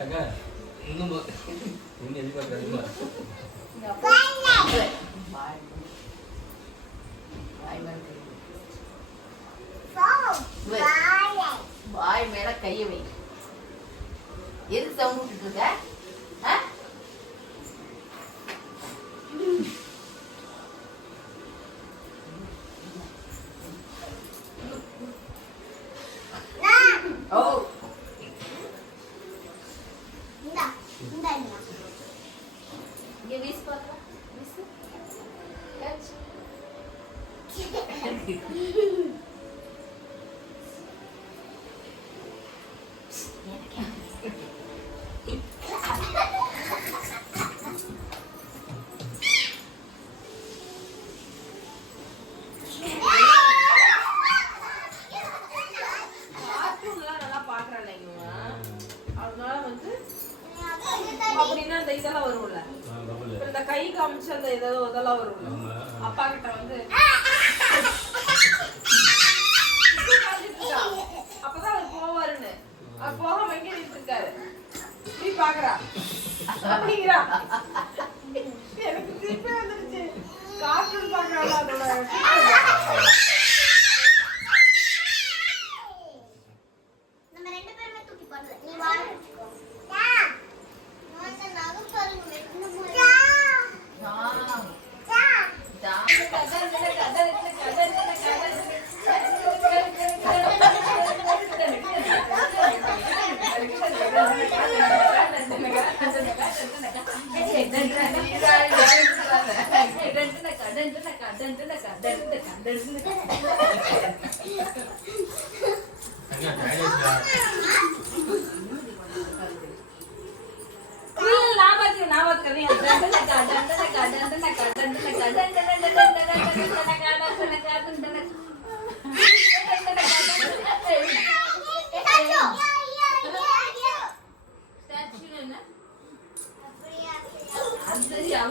அக்கா இன்னும் போ- இன்னும் எதிர்பார்க்கறாங்க இங்க அப்பா. பாய். பாய் மேல கை வை. வை. பாய் மேல கைய வை எது சவுண்ட் விட்டுட்டு இருக்க ये बीस पकड़ा बीस அப்படின்னா இந்த இதெல்லாம் வரும்ல. இந்த கை காமிச்சு அந்த ஏதோ இதெல்லாம் வரும்ல. அப்பா கிட்ட வந்து. அப்பதான் அவர் போவாருன்னு. அவர் போகாம எங்க நின்னுட்டு இருக்காரு நீ பாக்குறா. அப்படிங்கிறா. எனக்கு திருப்பி வந்துருச்சு. கார்ட்டூன் பாக்குறாள் அதோட ನಾವತ್ ಕವಿ ದಂಡನ ದಂಡನ ದಂಡನ ದಂಡನ ದಂಡನ ದಂಡನ ದಂಡನ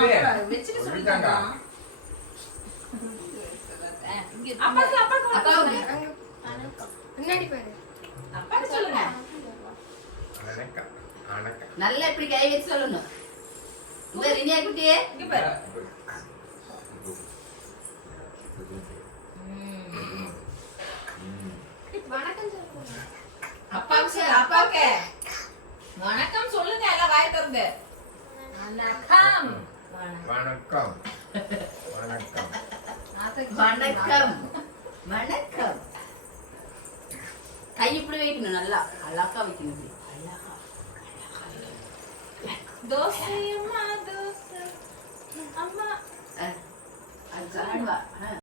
சொல்லுங்க சொல்லுங்க. வச்சுட்டு சொல்லிட்டாங்க. அப்பாக்கு அப்பாக்கு அப்பாவுக்கு. முன்னாடி பாரு. அப்பாக்கு சொல்லுங்க. வணக்கம் வணக்கம் நல்லா இப்படி கை வச்சு சொல்லணும். இந்த ரினியா குட்டியே இங்க பாரு. வணக்கம் சொல்லுங்க. அப்பாவுக்கு சொல்லு, அப்பாவுக்கு. வணக்கம் சொல்லுங்க எல்லாம் வாய் திறந்து. வணக்கம் வணக்கம். வணக்கம். வணக்கம். வணக்கம். கை இப்படி வைக்கணும் நல்லா. அழகா வைக்கணும். அழகா தோசை? அம்மா. தோசை அம்மா.